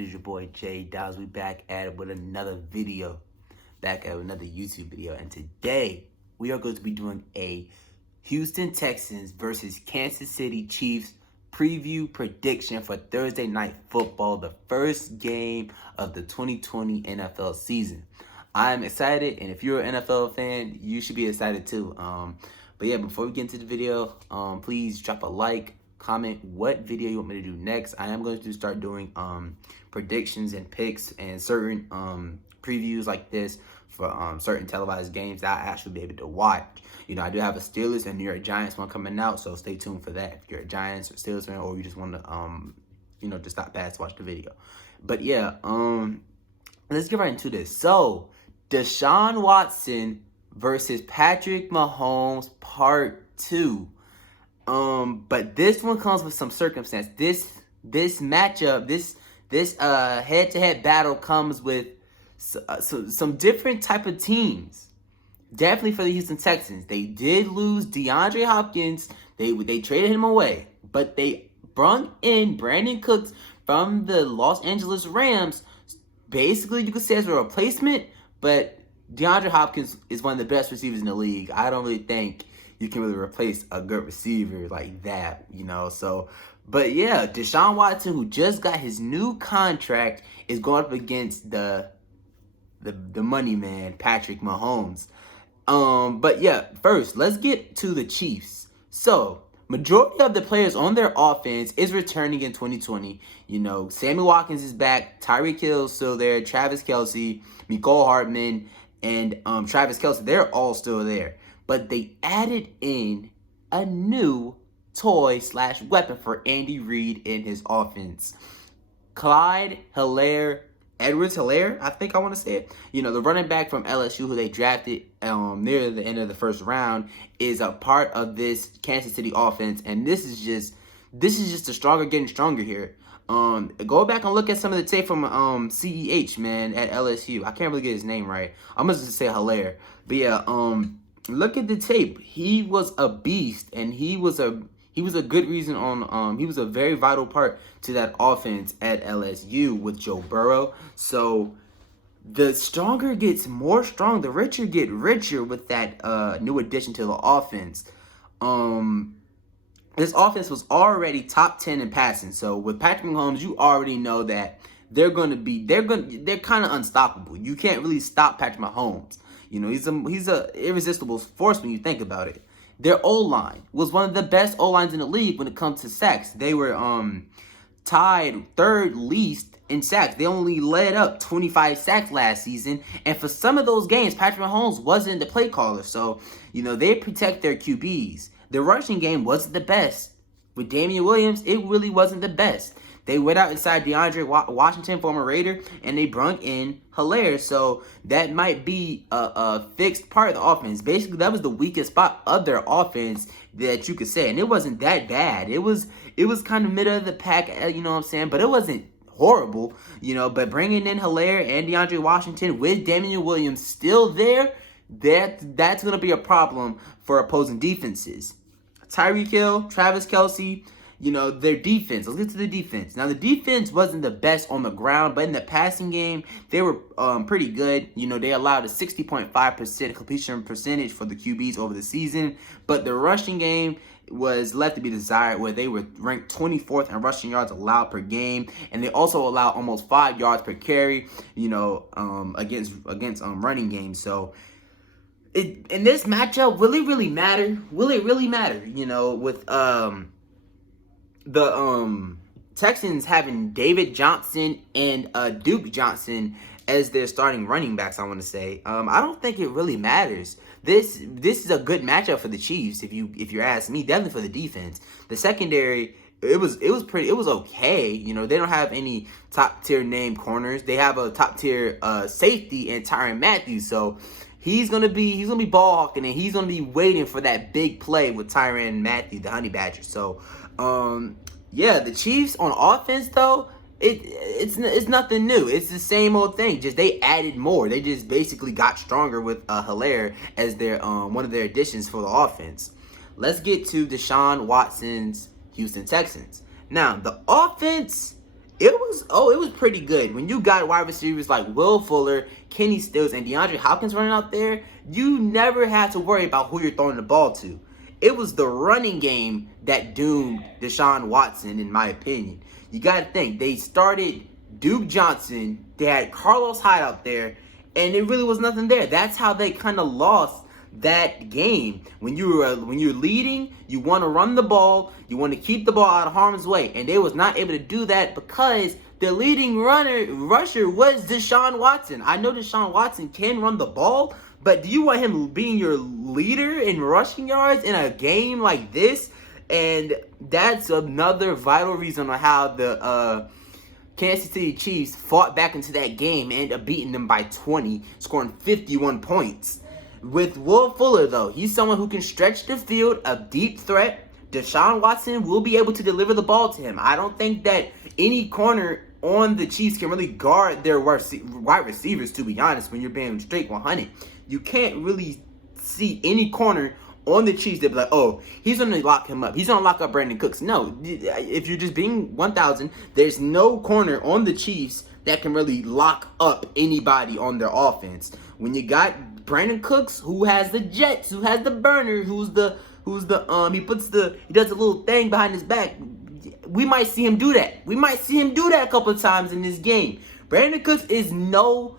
is your boy Jay Downs. We back at it with another video, back at another YouTube video, and today we are going to be doing a Houston Texans versus Kansas City Chiefs preview prediction for Thursday Night Football, the first game of the 2020 NFL season. I'm excited, and if you're an NFL fan, you should be excited too. But yeah, before we get into the video, please drop a like, comment what video you want me to do next. I am going to start doing predictions and picks and certain previews like this for certain televised games that I actually be able to watch. You know, I do have a Steelers and New York Giants one coming out, so stay tuned for that. If you're a Giants or Steelers fan, or you just want to just stop past to watch the video. But yeah, let's get right into this. So Deshaun Watson versus Patrick Mahomes Part 2. But this one comes with some circumstance. This matchup, this head-to-head battle comes with some different type of teams. Definitely for the Houston Texans. They did lose DeAndre Hopkins. They traded him away, but they brought in Brandon Cooks from the Los Angeles Rams. Basically, you could say as a replacement, but DeAndre Hopkins is one of the best receivers in the league. I don't really think you can really replace a good receiver like that, you know. So, but yeah, Deshaun Watson, who just got his new contract, is going up against the money man, Patrick Mahomes. But yeah, first, let's get to the Chiefs. So, majority of the players on their offense is returning in 2020. You know, Sammy Watkins is back, Tyreek Hill's still there, Travis Kelce, Mecole Hardman, and Travis Kelce. They're all still there. But they added in a new toy/weapon for Andy Reid in his offense. Clyde Edwards-Helaire, I think I want to say it. You know, the running back from LSU who they drafted near the end of the first round is a part of this Kansas City offense, and this is just the stronger getting stronger here. Go back and look at some of the tape from CEH, man, at LSU. I can't really get his name right. I'm gonna just say Helaire. But yeah, look at the tape. He was a beast, and he was a good reason on he was a very vital part to that offense at LSU with Joe Burrow. So the stronger gets more strong, the richer get richer with that new addition to the offense. This offense was already top 10 in passing. So with Patrick Mahomes, you already know that they're kind of unstoppable. You can't really stop Patrick Mahomes. You know, he's a irresistible force when you think about it. Their O-line was one of the best O-lines in the league when it comes to sacks. They were tied third least in sacks. They only led up 25 sacks last season. And for some of those games, Patrick Mahomes wasn't the play caller. So, you know, they protect their QBs. The rushing game wasn't the best. With Damian Williams, it really wasn't the best. They went out inside DeAndre Washington, former Raider, and they brought in Helaire. So that might be a fixed part of the offense. Basically, that was the weakest spot of their offense that you could say. And it wasn't that bad. It was kind of middle of the pack, you know what I'm saying? But it wasn't horrible, you know. But bringing in Helaire and DeAndre Washington with Damian Williams still there, that's going to be a problem for opposing defenses. Tyreek Hill, Travis Kelce, you know, their defense. Let's get to the defense. Now, the defense wasn't the best on the ground, but in the passing game, they were pretty good. You know, they allowed a 60.5% completion percentage for the QBs over the season, but the rushing game was left to be desired, where they were ranked 24th in rushing yards allowed per game, and they also allowed almost 5 yards per carry, you know, against running games. So, in this matchup, will it really matter? Will it really matter? You know, with the Texans having David Johnson and Duke Johnson as their starting running backs, I want to say. I don't think it really matters. This is a good matchup for the Chiefs, if you ask me. Definitely for the defense. The secondary, it was okay. You know, they don't have any top tier name corners. They have a top tier safety in Tyrann Mathieu. So he's gonna be ball hawking, and he's gonna be waiting for that big play with Tyrann Mathieu, the Honey Badger. So yeah, the Chiefs on offense though, it's nothing new. It's the same old thing. Just they added more. They just basically got stronger with Helaire as their one of their additions for the offense. Let's get to Deshaun Watson's Houston Texans. Now, the offense It was pretty good. When you got wide receivers like Will Fuller, Kenny Stills, and DeAndre Hopkins running out there, you never had to worry about who you're throwing the ball to. It was the running game that doomed Deshaun Watson, in my opinion. You got to think, they started Duke Johnson, they had Carlos Hyde out there, and it really was nothing there. That's how they kind of lost that game. When you're leading, you want to run the ball, you want to keep the ball out of harm's way, and they was not able to do that because the leading rusher was Deshaun Watson. I know Deshaun Watson can run the ball, but do you want him being your leader in rushing yards in a game like this? And that's another vital reason on how the Kansas City Chiefs fought back into that game and ended up beating them by 20, scoring 51 points. With Will Fuller, though, he's someone who can stretch the field, a deep threat. Deshaun Watson will be able to deliver the ball to him. I don't think that any corner on the Chiefs can really guard their wide receivers, to be honest, when you're being straight 100. You can't really see any corner on the Chiefs that be like, oh, he's going to lock him up. He's going to lock up Brandon Cooks. No, if you're just being 1,000, there's no corner on the Chiefs that can really lock up anybody on their offense. When you got Brandon Cooks, who has the jets, who has the burner, he does a little thing behind his back. We might see him do that. We might see him do that a couple of times in this game. Brandon Cooks he's no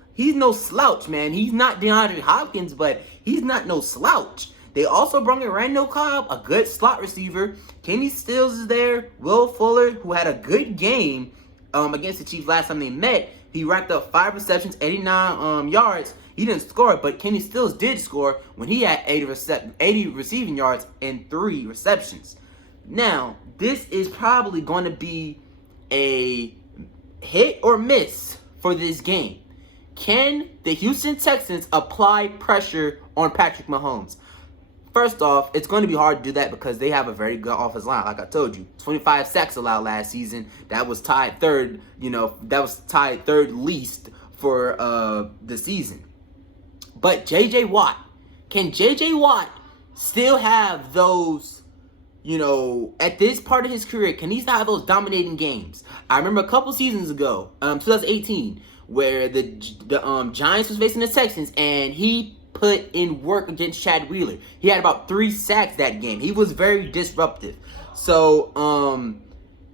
slouch, man. He's not DeAndre Hopkins, but he's not no slouch. They also brought in Randall Cobb, a good slot receiver. Kenny Stills is there. Will Fuller, who had a good game against the Chiefs last time they met. He racked up 5 receptions, 89 yards. He didn't score, but Kenny Stills did score when he had 80 receiving yards and 3 receptions. Now, this is probably going to be a hit or miss for this game. Can the Houston Texans apply pressure on Patrick Mahomes? First off, it's going to be hard to do that because they have a very good offensive line. Like I told you, 25 sacks allowed last season. That was tied third, third least for the season. But J.J. Watt, can J.J. Watt still have those, at this part of his career, can he still have those dominating games? I remember a couple seasons ago, 2018, where the Giants was facing the Texans, and he put in work against Chad Wheeler. He had about 3 sacks that game. He was very disruptive. So,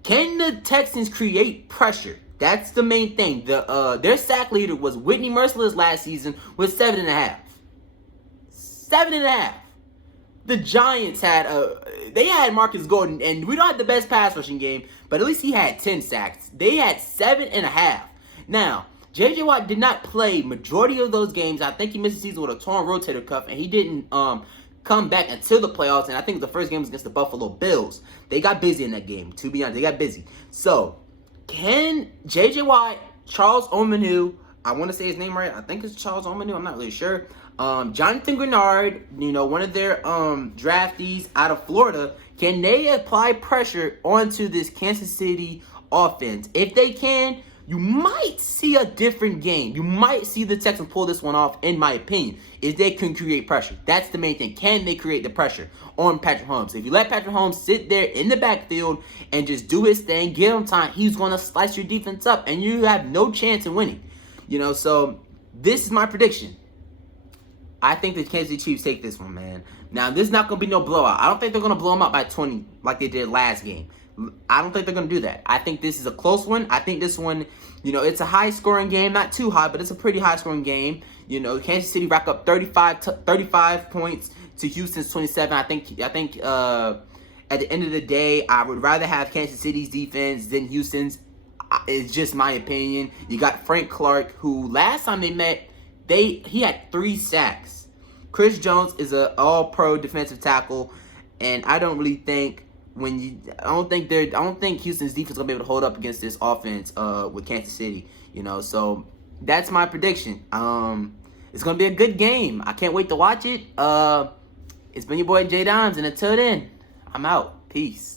can the Texans create pressure? That's the main thing. Their sack leader was Whitney Merciless last season with 7.5. 7.5. The Giants had Marcus Gordon, and we don't have the best pass rushing game, but at least he had 10 sacks. They had 7.5. Now, J.J. Watt did not play majority of those games. I think he missed the season with a torn rotator cuff, and he didn't come back until the playoffs. And I think the first game was against the Buffalo Bills. They got busy in that game, to be honest. They got busy. So, can J.J. Watt, Charles Omenihu, I want to say his name right. I think it's Charles Omenihu. I'm not really sure. Jonathan Grenard, one of their draftees out of Florida, can they apply pressure onto this Kansas City offense? If they can, you might see a different game. You might see the Texans pull this one off, in my opinion, if they can create pressure. That's the main thing. Can they create the pressure on Patrick Mahomes? If you let Patrick Mahomes sit there in the backfield and just do his thing, give him time, he's going to slice your defense up, and you have no chance in winning. So this is my prediction. I think the Kansas City Chiefs take this one, man. Now, this is not going to be no blowout. I don't think they're going to blow them out by 20 like they did last game. I don't think they're going to do that. I think this is a close one. I think this one, it's a high-scoring game. Not too high, but it's a pretty high-scoring game. Kansas City rack up 35 points to Houston's 27. I think at the end of the day, I would rather have Kansas City's defense than Houston's. It's just my opinion. You got Frank Clark, who last time they met, he had 3 sacks. Chris Jones is an all-pro defensive tackle, and I don't really think I don't think Houston's defense is gonna be able to hold up against this offense with Kansas City. So that's my prediction. It's gonna be a good game. I can't wait to watch it. It's been your boy Jay Dimes, and until then, I'm out. Peace.